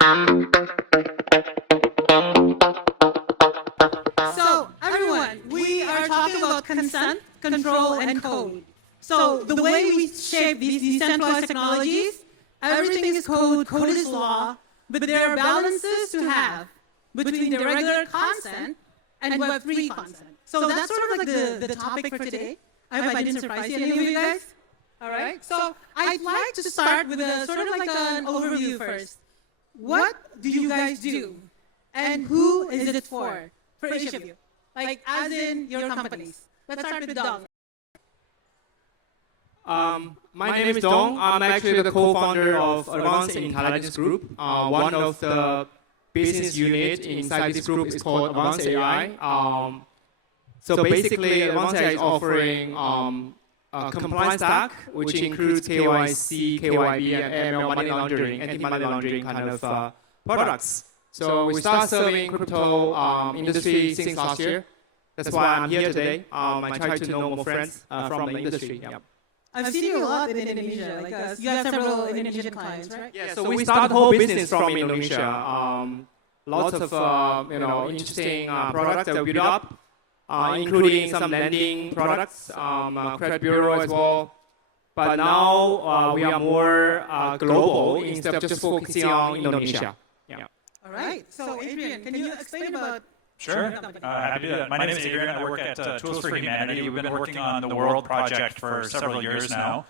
So, everyone, we are talking about consent, control, and code. So, the way we shape these decentralized technologies, everything is code, code is law, but there are balances to have between the regular consent and Web3 consent. So that's sort of like the topic for today. I hope I didn't surprise any of you guys. All right. So I'd like to start with a sort of like an overview first. What do you guys do? And who is it for each of you? Like, as in your companies. Let's start with Dong. My name is Dong. I'm actually the co-founder of Advance Intelligence Group. One of the business units inside this group is called Advance.ai. So basically, Advance.ai is offering a compliance stack, which includes KYC, KYB, and AML money laundering, anti-money laundering kind of products. So we started serving crypto industry since last year. That's why I'm here today. I try to know more friends from the industry. Yeah. I've seen you a lot in Indonesia. Like, you have several Indonesian clients, right? Yeah, so we started the whole business from Indonesia. Lots of interesting products that we built up, including some lending products, credit bureau as well. But now we are more global instead of just focusing on Indonesia. Yeah. All right. So Adrian, can you explain about Sure. Happy to. My name is Adrian. I work at Tools for Humanity. We've been working on the World project for several years now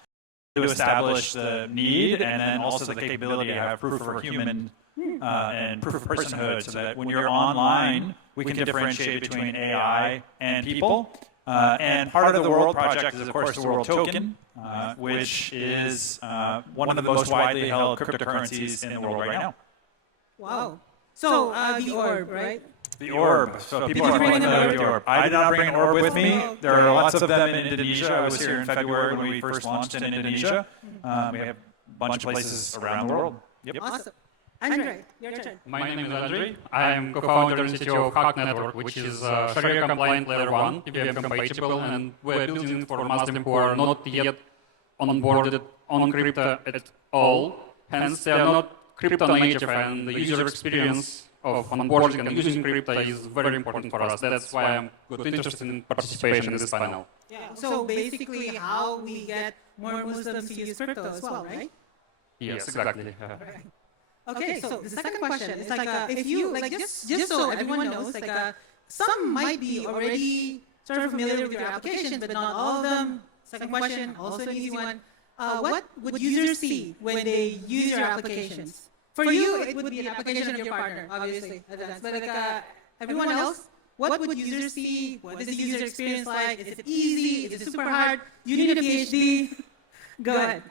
to establish the need and then also the capability to have proof of human and proof of personhood so that when you're online, we can differentiate between AI and people. And part of the World project is, of course, the World Token, which is one of the most widely held cryptocurrencies in the world right now. Wow. So the orb, right? The orb. So people are familiar with the orb. I did not bring an orb with me. There are lots of them in Indonesia. I was here in February when we first launched in Indonesia. We have a bunch of places around the world. Yep. Awesome. Andrey, your turn. My name is Andrey. I am co-founder and CTO of HAQQ Network, which is Sharia compliant layer 1, PPM compatible, and we're building for Muslims who are not yet onboarded on crypto at all. Hence, they are not crypto native, and the user experience of onboarding and using crypto is very important for us. That's why I'm interested in participation in this panel. Yeah. So basically, how we get more Muslims to use crypto as well, right? Yes, exactly. Right. Okay. So the second question is like, if you like just so everyone knows, like, some might be already sort of familiar with your applications, but not all of them. Second question, also an easy one. What would users see when they use your applications? For you, it would be an application of your partner, obviously. But like, everyone else, what would users see? What is the user experience like? Is it easy? Is it super hard? You need a PhD? Go ahead.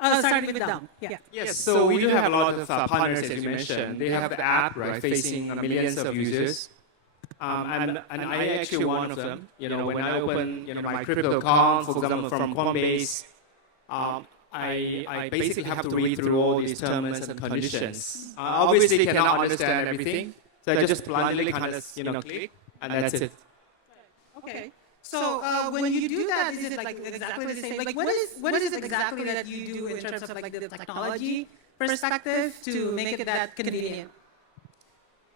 Starting with Dom. Yeah. Yes, so we do have a lot of partners, as you mentioned. They have the app, right, facing millions of users. And I actually one of them. When I open my crypto account, for example, from Coinbase, I basically have to read through all these terms and conditions. Obviously, cannot understand everything, so I just blindly kind of click, and that's it. Okay. So when you do that, is it like exactly the same? Like, what is it exactly that you do in terms of like the technology perspective to make it that convenient?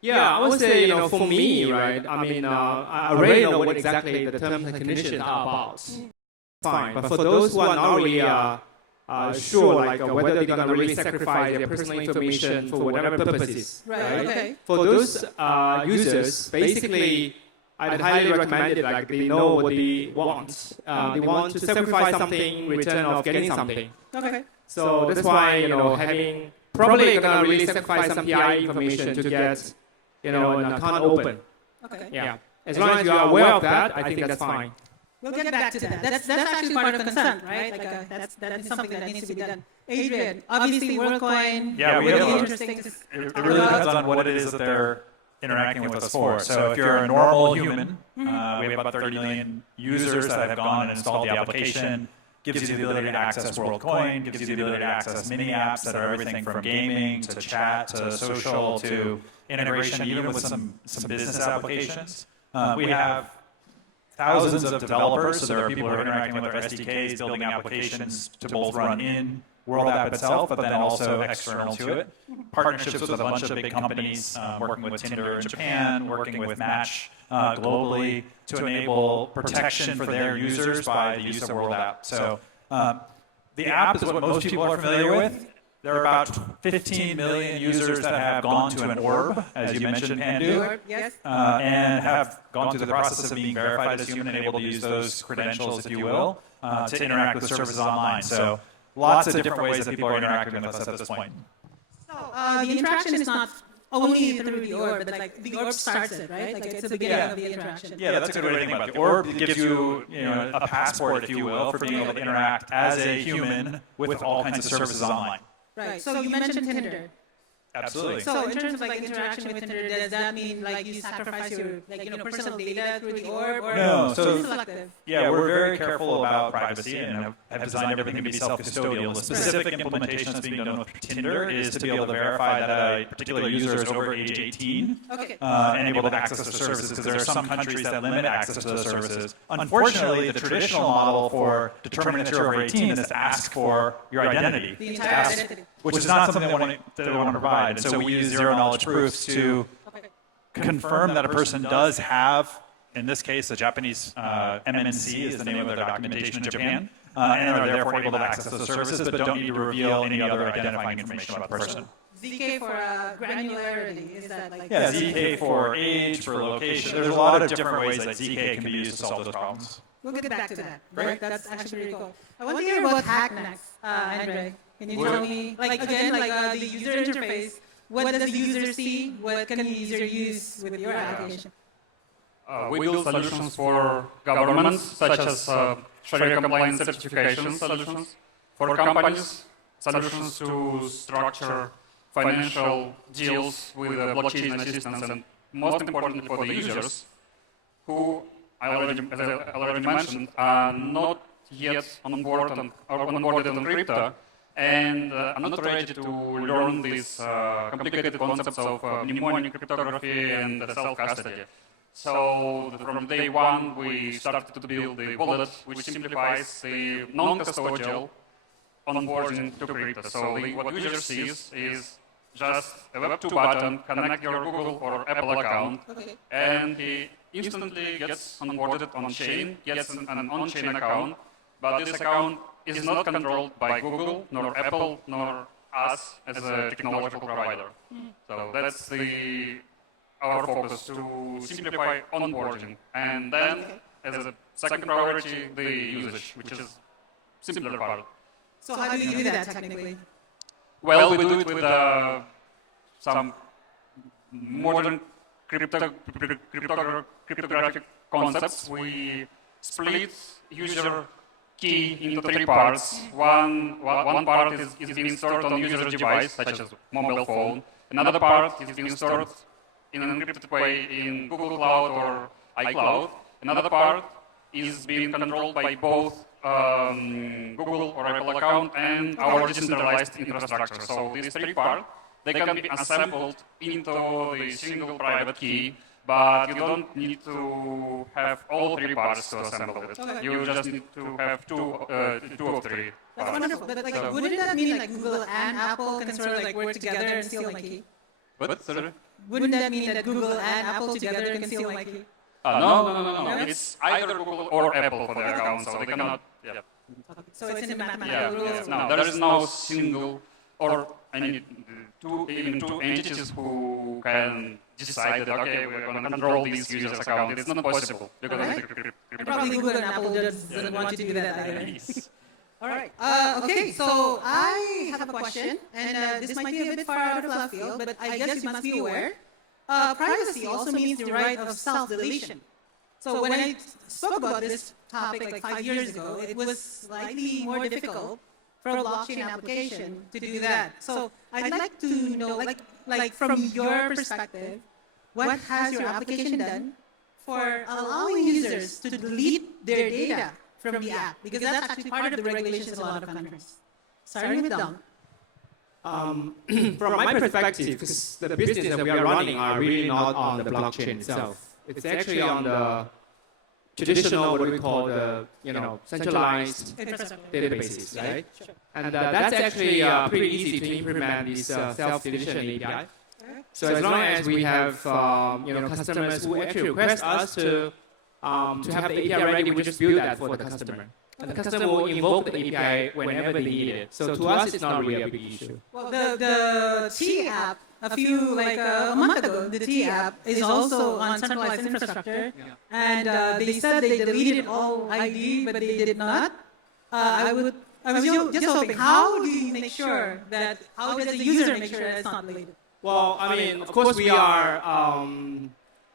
Yeah, I would say for me, right? I mean, I already know what exactly the terms and conditions are about. Fine, but for those who are not really sure, like whether they're going to really sacrifice their personal information for whatever purposes. Right. Okay. For those users, basically, I'd highly recommend it. Like they know what they want. They want to sacrifice something in return of getting something. Okay. So that's why having probably going to really sacrifice some PI information to get an account open. Okay. Yeah. As long as you are aware of that, I think that's fine. We'll get back to that. That's actually part of consent, right? Like that's something that needs to be done. Adrian, obviously WorldCoin. Yeah, really interesting. It really depends on what it is that they're interacting with us for. So if you're a normal human, we have about 30 million users that have gone and installed the application. Gives you the ability to access WorldCoin, gives you the ability to access mini apps that are everything from gaming to chat to social to integration, even with some business applications. We have thousands of developers, so there are people who are interacting with our SDKs, building applications to both run in World App itself, but then also external to it. Partnerships with a bunch of big companies, working with Tinder in Japan, working with Match globally to enable protection for their users by the use of World App. So the app is what most people are familiar with. There are about 15 million users that have gone to an orb, as you mentioned, Pandu, Yes. and have gone through the process of being verified as human and able to use those credentials, if you will, to interact with services online. So lots of different ways that people are interacting with us at this point. So the interaction is not only through the orb, but like the orb starts it, right? Like it's the beginning of the interaction. Yeah, that's a good way to think about it. The orb gives you, a passport, if you will, for being able to interact as a human with all kinds of services online. Right. So you mentioned Tinder. Absolutely. So in terms of like interaction with Tinder, does that mean like you sacrifice your personal data through the orb, or No, is so it selective? yeah, we're very careful about privacy and have designed everything to be self-custodial. The specific implementation that's being done with Tinder is to be able to verify that a particular user is over age 18 Okay. and able to access the services, because there are some countries that limit access to those services. Unfortunately, the traditional model for determining that you're over 18 is to ask for your identity. The entire identity. Which is not something they want to provide. And so we use zero-knowledge proofs to confirm that a person does have, in this case, a Japanese MNC is the name of their documentation in Japan, and are therefore able to access those services, but don't need to reveal any other identifying information about the person. ZK for granularity, is that like... Yeah, ZK for age, for location. There's a lot of different ways that ZK can be used to solve those problems. We'll get back to that. Right? That's actually really cool. I want to hear about HAQQ next, Andrey. Can you tell me, like again, like the user interface, what does the user see? What can the user use with your application? We build solutions for governments, such as Sharia-compliant certification solutions, for companies, solutions to structure financial deals with blockchain assistance, and most importantly for the users, who, as I already mentioned, are not yet onboarded on crypto, and I'm not ready to learn these complicated concepts of mnemonic cryptography and self-custody. So from day one, we started to build the wallet, which simplifies the non-custodial onboarding to crypto. So what user sees is just a Web2 button, connect your Google or Apple account, and he instantly gets onboarded on-chain, gets an on-chain account, but this account is not controlled by Google, nor Apple, nor us as a technological provider. So that's our focus, to simplify onboarding. And then, as a second priority, the usage, which is simpler part. So how do you do that technically? Well, we do it with some modern cryptographic concepts. We split user key into three parts. One part is being stored on user device, such as mobile phone. Another part is being stored in an encrypted way in Google Cloud or iCloud. Another part is being controlled by both Google or Apple account and our decentralized infrastructure. So these three parts, they can be assembled into the single private key, but you don't need to have all three parts to assemble it. You just need to have two of three. That's wonderful. But like, wouldn't that mean like Google and Apple can sort of like work together and steal my key? What? Sorry? Wouldn't that mean that Google and Apple together can steal my key? No. It's either Google or Apple for their account, so they cannot. Yeah. So it's in the mathematical rules. No, there is no single or even two entities who can decide that, okay, we're going to control this user's account. It's not possible. And probably Google and Apple doesn't want to do that either. All right. Okay, so I have a question, and this might be a bit far out of left field, but I guess you must be aware. Privacy also means the right of self-deletion. So when I spoke about this topic like 5 years ago, it was slightly more difficult for a blockchain application to do that. So I'd like to know, like from your perspective, what has your application done for allowing users to delete their data from the app? Because that's actually part of the regulations in a lot of countries. Starting with Dong. From my perspective, because the business that we are running are really not on the blockchain itself. It's actually on the traditional, what we call the, centralized databases, right? Sure. And that's actually pretty easy to implement this self-deletion API. So as long as we have, customers who actually request us to have the API ready, we just build that for the customer. And the customer will invoke the API whenever they need it. So to us, it's not really a big issue. Well, the T app, a month ago, the T app is also on centralized infrastructure. Yeah. And they said they deleted all ID, but they did not. I was just hoping, how do you make sure that, how does the user make sure that it's not deleted? Well, I mean, of course, we are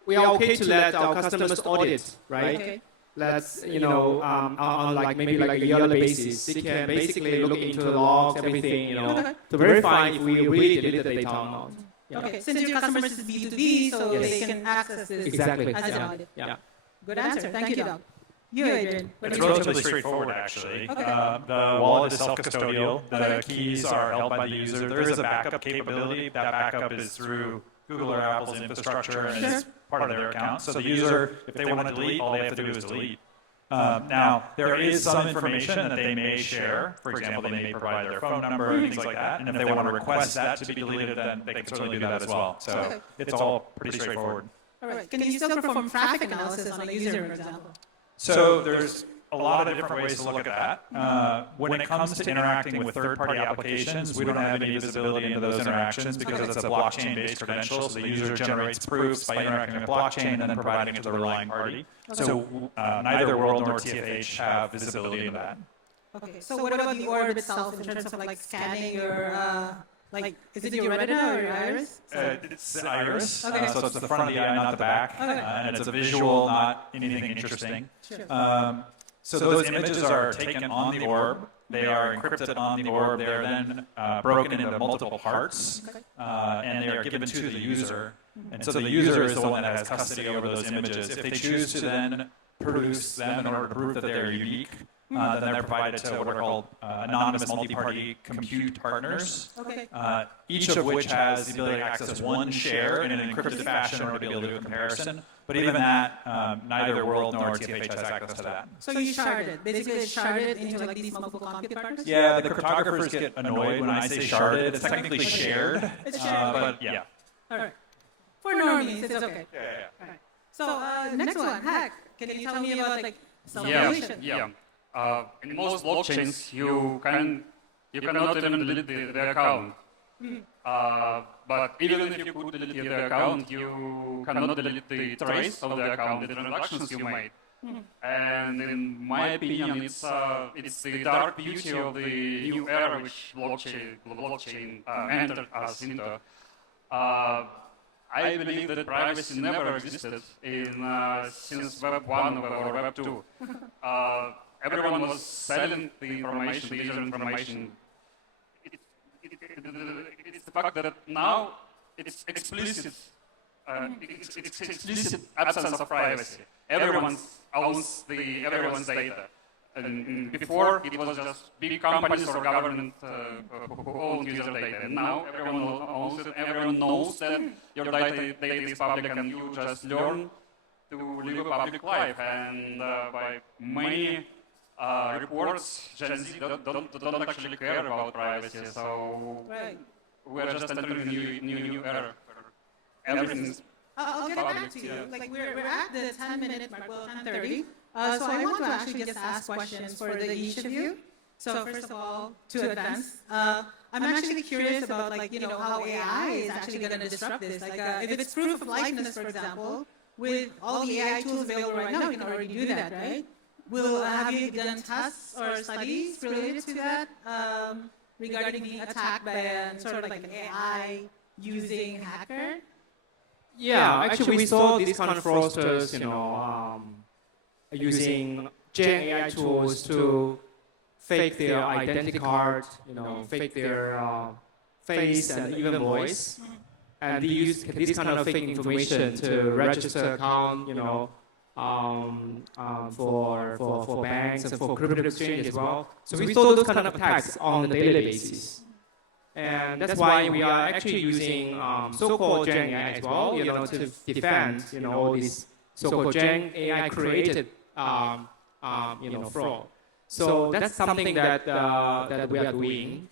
okay to let our customers audit, right? Okay. Let's, on maybe a yearly basis, they can basically look into the logs, everything, to verify if we really deleted the data or not. Yeah. Okay, since your customers is B2B, so Yes. they can access this Exactly. as an Yeah. audit. Yeah. Good answer. Thank you, Doug. You, Adrian. What It's do you think? relatively straightforward, actually. Okay. The wallet is self-custodial. The Okay. keys are held by the user. There is a backup capability. That backup is through Google or Apple's infrastructure and is part of their account. So the user, if they want to delete, all they have to do is delete. Now, there is some information that they may share. For example, they may provide their phone number and things like that. And if they want to request that to be deleted, then they can certainly do that as well. So Okay. it's all pretty straightforward. All right. Can you still perform traffic analysis on a user, for example? So there's a lot of different ways to look at that. When it comes to interacting with third-party applications, we don't have any visibility into those interactions because it's a blockchain-based credential. So the user generates proofs by interacting with blockchain and then providing it to the relying party. So neither World nor TFH have visibility into that. Okay. So what about the orb itself in terms of scanning your, is it your retina or your iris? It's the iris, Okay. so it's the front of the eye, not the back, Okay. and it's a visual, not anything interesting. Sure. So those images are taken on the orb. They are encrypted on the orb. They are then broken into multiple parts, and they are given to the user. And so the user is the one that has custody over those images. If they choose to then produce them in order to prove that they're unique, then they're provided to what are called anonymous multi-party compute partners, Okay. each of which has the ability to access one share in an encrypted fashion in order to be able to do a comparison. But even that, neither World nor TFH has access to that. So you shard it. Basically, it's sharded into these multiple compute partners? Yeah, the cryptographers get annoyed when I say sharded. It's technically shared, It's shared. but yeah. All right. For normies, it's okay. Yeah. All right. So next one, HAQQ. Can you tell me about self-validation? Yeah. In most blockchains, you cannot even delete the account. But even if you could delete the account, you cannot delete the trace of the account, the transactions you made. And in my opinion, it's the dark beauty of the new era which blockchain entered us into. I believe that privacy never existed since Web 1 or Web 2. Everyone was selling the information, the user information. It's the fact that now it's explicit absence of privacy. Everyone owns everyone's data. And before, it was just big companies or government who owned user data. And now everyone owns it. Everyone knows that your data is public, and you just learn to live a public life. And by many reports, Gen Z don't actually care about privacy. So we're just entering a new era. Everything's I'll get back to you. We're at the 10-minute mark, well, 10:30. So I want to actually just ask questions for each of you. So first of all, to Advance, I'm actually curious about how AI is actually going to disrupt this. If it's proof of likeness, for example, with all the AI tools available right now, you can already do that, right? Have you done tests or studies related to that regarding being attacked by an AI using hacker? Yeah, actually we saw these kind of fraudsters, using Gen AI tools to fake their identity card, fake their face and even voice. And they use this kind of fake information to register account, for banks and for crypto exchange as well. So we saw those kind of attacks on a daily basis. And that's why we are actually using so-called Gen AI as well, to defend, all these so-called Gen AI created fraud. So that's something that that we are doing.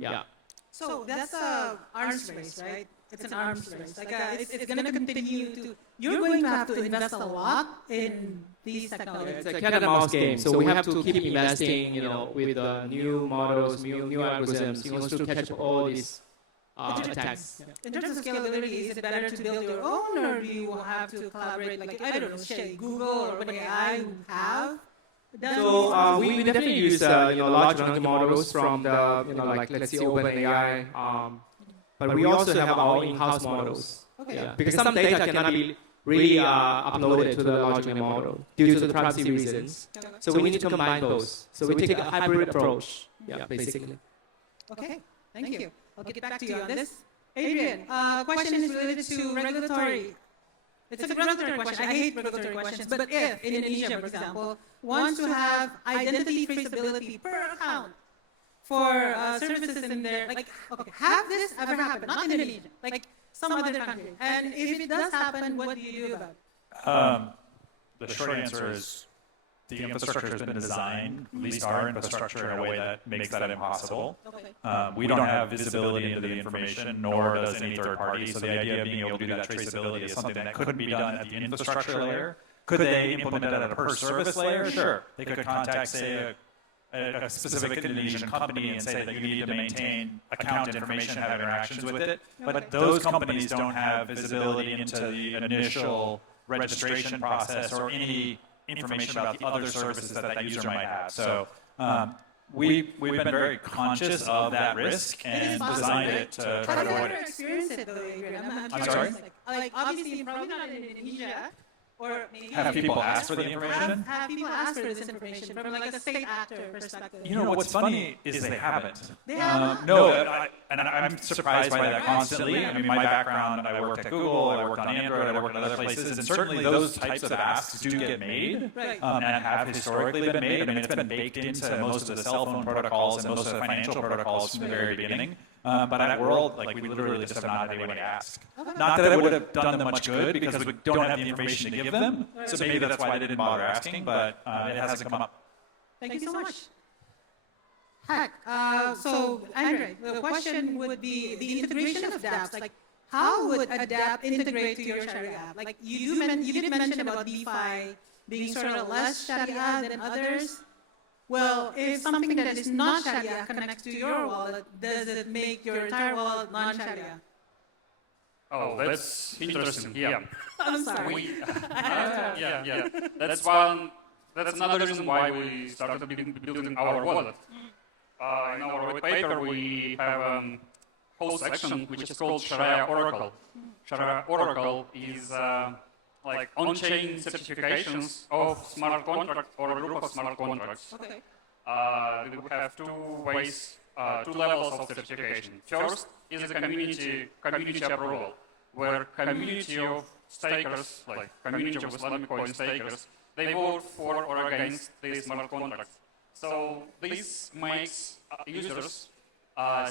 Yeah. So that's a arms race, right? It's an arms race. Like it's going to continue to. You're going to have to invest a lot in these technologies. It's a cat and mouse game. So we have to keep investing, with new models, new algorithms, to catch up all these attacks. In terms of scalability, is it better to build your own, or do you have to collaborate? Like I don't know, say Google or OpenAI who have. So we definitely use large language models from the let's say OpenAI, but we also have our in-house models. Okay. Yeah. Because some data cannot be really uploaded to the large language model due to the privacy reasons. So we need to combine both. So we take a hybrid approach. Yeah, basically. Okay, thank you. I'll get back to you on this. Adrian, question is related to regulatory. It's a regulatory question. I hate regulatory questions, but if Indonesia, for example, wants to have identity traceability per account for services in there, have this ever happened? Not in Indonesia, like some other country. And if it does happen, what do you do about it? The short answer is the infrastructure has been designed, at least our infrastructure, in a way that makes that impossible. Okay. We don't have visibility into the information, nor does any third party. So the idea of being able to do that traceability is something that couldn't be done at the infrastructure layer. Could they implement it at a per service layer? Sure. They could contact, say, a specific Indonesian company and say that you need to maintain account information, have interactions with it. But those companies don't have visibility into the initial registration process or any information about the other services that user might have. So we've been very conscious of that risk and designed it to try to avoid it. Have you ever experienced it, though, Adrian? I'm sorry? Like obviously, probably not in Indonesia. Or maybe Have people ask for the information? Have people ask for this information from like a state actor perspective? What's funny is they haven't. They haven't? No, I'm surprised by that constantly. I mean, my background, I worked at Google, I worked on Android, I worked in other places, and certainly those types of asks do get made, Right. and have historically been made. I mean, it's been baked into most of the cell phone protocols and most of the financial protocols from the very beginning. But at World, we literally just have not had anyone to ask. Not that it would have done them much good, because we don't have the information to give them. So maybe that's why they didn't bother asking, but it hasn't come up. Thank you so much. HAQQ. So, Andrey, the question would be the integration of dApps. Like, how would a dApp integrate to your Sharia app? Like, you did mention about DeFi being sort of less Sharia than others. Well, if something that is not Sharia connects to your wallet, does it make your entire wallet non-Sharia? Oh, that's interesting. Yeah. I'm sorry. Yeah. That's another reason why we started building our wallet. In our white paper, we have a whole section which is called Sharia Oracle. Sharia Oracle is like on-chain certifications of smart contract or a group of smart contracts. Okay. We have two levels of certification. First is a community approval, where community of stakers, like community of Islamic coin stakers, they vote for or against these smart contracts. So this makes users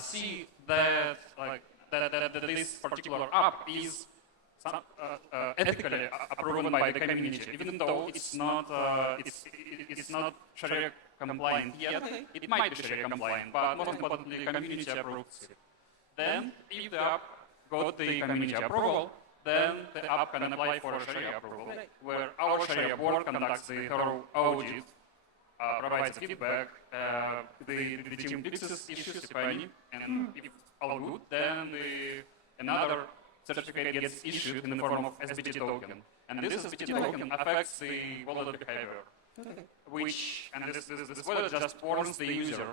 see that this particular app is ethically approved by the community, even though it's not Sharia compliant yet. It might be Sharia compliant, but most importantly, community approves it. Then, if the app got the community approval, then the app can apply for a Sharia approval, where our Sharia board conducts the thorough audit, provides feedback, the team fixes issues if any, and if all good, then another certificate gets issued in the form of SBT token. And this SBT token affects the wallet behavior, which, and this wallet just warns the user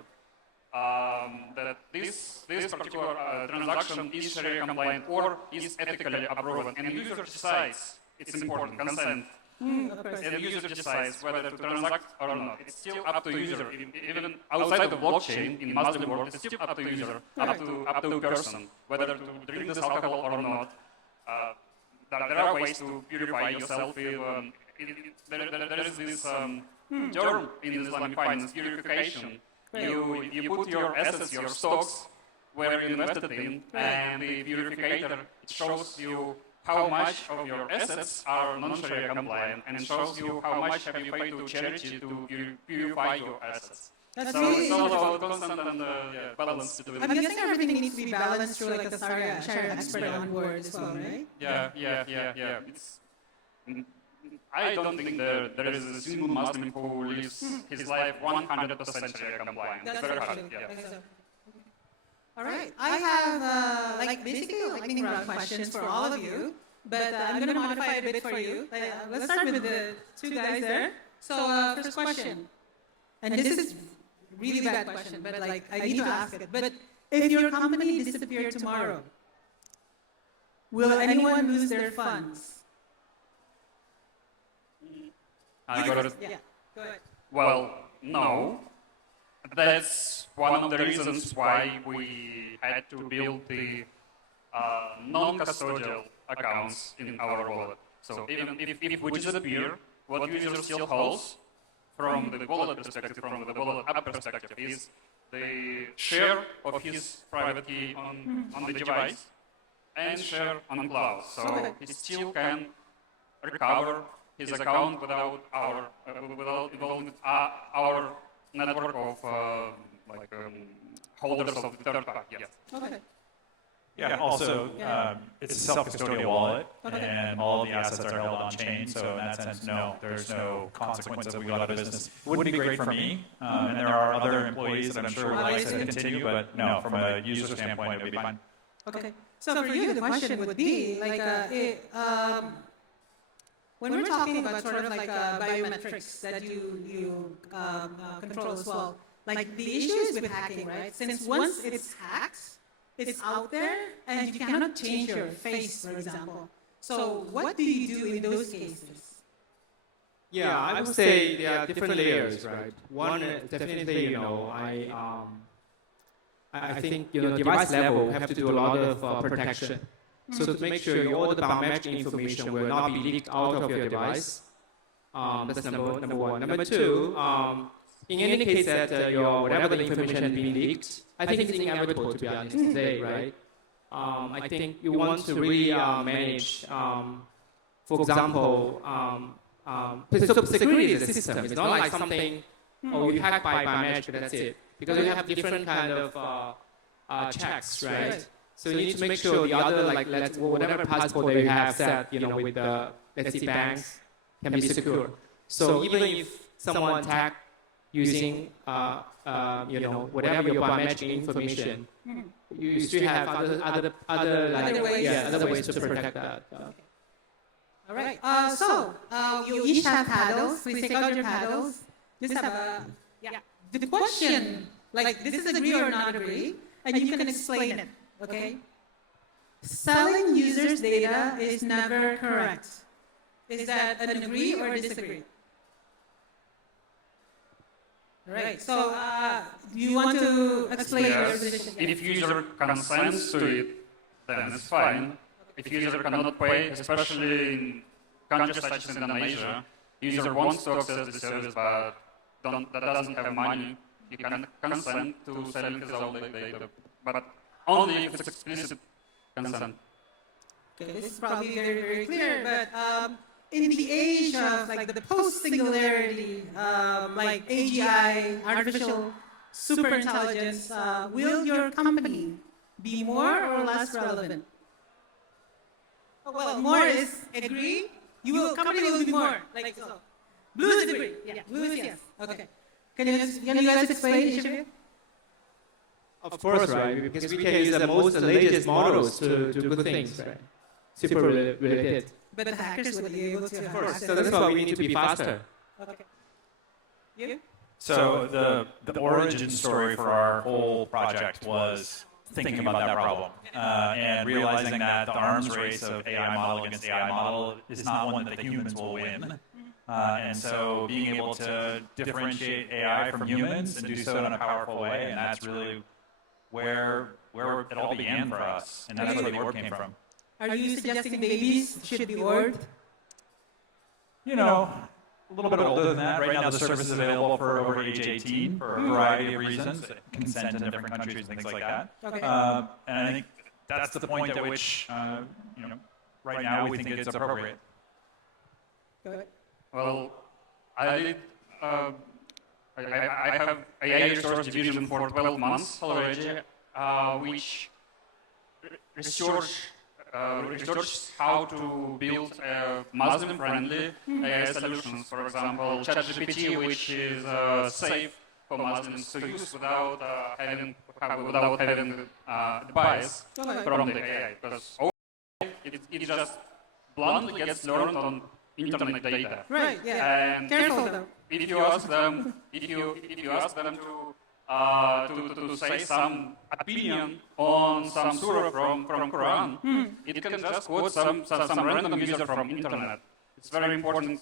that this particular transaction is Sharia compliant or is ethically approved. And the user decides, it's important, consent. And the user decides whether to transact or not. It's still up to the user. Even outside of the blockchain, in Muslim world, it's still up to the user, up to the person, whether to drink this alcohol or not. There are ways to purify yourself. There is this term in Islamic finance, purification. You put your assets, your stocks, where you invested in, and the purificator, it shows you how much of your assets are non-Sharia compliant and shows you how much have you paid to charity to purify your assets. That's So really it's all about constant and balance between. I'm guessing everything needs to be balanced through like a Sharia expert on board as well, right? Yeah. I don't think there is a single Muslim who lives his life 100% Sharia compliant. That's Very hard. actually, so. All right, I have like basically lightning round questions for all of you, but I'm going to modify it a bit for you. Let's start with the two guys there. So first question, and this is really bad question, but like I need to ask it. But if your company disappeared tomorrow, will anyone lose their funds? I got it. Yeah, go ahead. Well, no. That's one of the reasons why we had to build the non-custodial accounts in our wallet. So even if we disappear, what user still holds from the wallet perspective, from the wallet app perspective, is the share of his private key on the device and share on cloud. So he still can recover his account without involving our network of holders of the third party. Yes. Okay. Yeah, also, it's a self-custodial wallet, and all of the assets are held on chain, so in that sense, no, there's no consequence if we go out of business. It wouldn't be great for me, and there are other employees that I'm sure would like to continue, but no, from a user standpoint, it would be fine. Okay. So for you, the question would be, like, when we're talking about sort of like biometrics that you control as well, like the issue is with hacking, right? Since once it's hacked, it's out there, and you cannot change your face, for example. So what do you do in those cases? Yeah, I would say there are different layers, right? One, definitely, I think, device level have to do a lot of protection. So to make sure all the biometric information will not be leaked out of your device. That's number one. Number two, in any case that your whatever the information being leaked, I think it's inevitable to be honest today, right? I think you want to really manage, for example, so security is a system. It's not like something, you hack by biometric, that's it. Because you have different kind of checks, right? So you need to make sure the other, like, whatever passport that you have set, with the, let's say, banks, can be secure. So even if someone attack using, whatever your biometric information, you still have other ways to protect that. All right. You each have paddles. Please take out your paddles. Just have the question, like, this is agree or not agree, and you can explain it. Okay? Selling users' data is never correct. Is that an agree or disagree? Right. So, do you want to explain your position? If user consents to it, then it's fine. If user cannot pay, especially in countries such as Indonesia, user wants to access the service but that doesn't have money, he can consent to selling his own data. But only if it's explicit consent. Okay, this is probably very, very clear, but in the age of like the post-singularity, like AGI, artificial superintelligence, will your company be more or less relevant? Well, more is agree. Company will be more. Like so. Blue is agree. Yeah, blue is yes. Okay. Can you guys explain each of you? Of course, right? Because we can use the most latest models to do good things, right? Super related. But the hackers would be able to. Of course. So that's why we need to be faster. Okay. You? So the origin story for our whole project was thinking about that problem and realizing that the arms race of AI model against AI model is not one that the humans will win. And so being able to differentiate AI from humans and do so in a powerful way, and that's really where it all began for us, and that's where the org came from. Are you suggesting babies should be orged? A little bit older than that. Right now the service is available for over age 18 for a variety of reasons, consent in different countries and things like that. Okay. And I think that's the point at which right now we think it's appropriate. Go ahead. Well, I have AI resource division for 12 months already, which research how to build Muslim-friendly AI solutions. For example, ChatGPT, which is safe for Muslims to use without having the bias from the AI, because it just bluntly gets learned on internet data. Right. Yeah. And Careful though. if you ask them, to say some opinion on some surah from Quran, it can just quote some random user from internet. It's very important.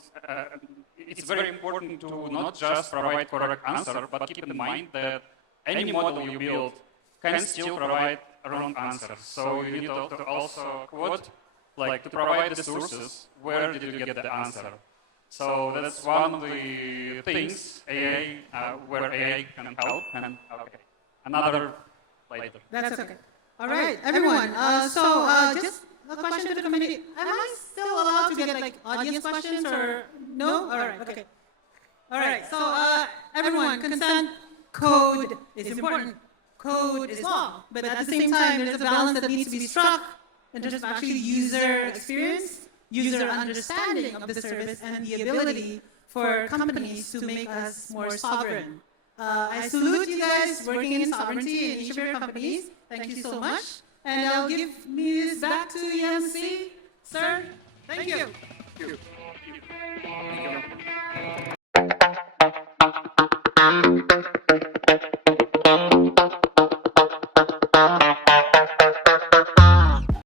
It's very important to not just provide correct answer, but keep in mind that any model you build can still provide a wrong answer. So you need to also quote, like to provide the sources. Where did you get the answer? So that's one of the things where AI can help. And another later. That's okay. All right, everyone. Just a question to the community. Am I still allowed to get like audience questions or no? All right. Okay. All right. So everyone, consent code is important. Code is law, but at the same time, there's a balance that needs to be struck in terms of actually user experience, user understanding of the service, and the ability for companies to make us more sovereign. I salute you guys working in sovereignty in each of your companies. Thank you so much. And I'll give this back to EMC. Sir, thank you. Thank you.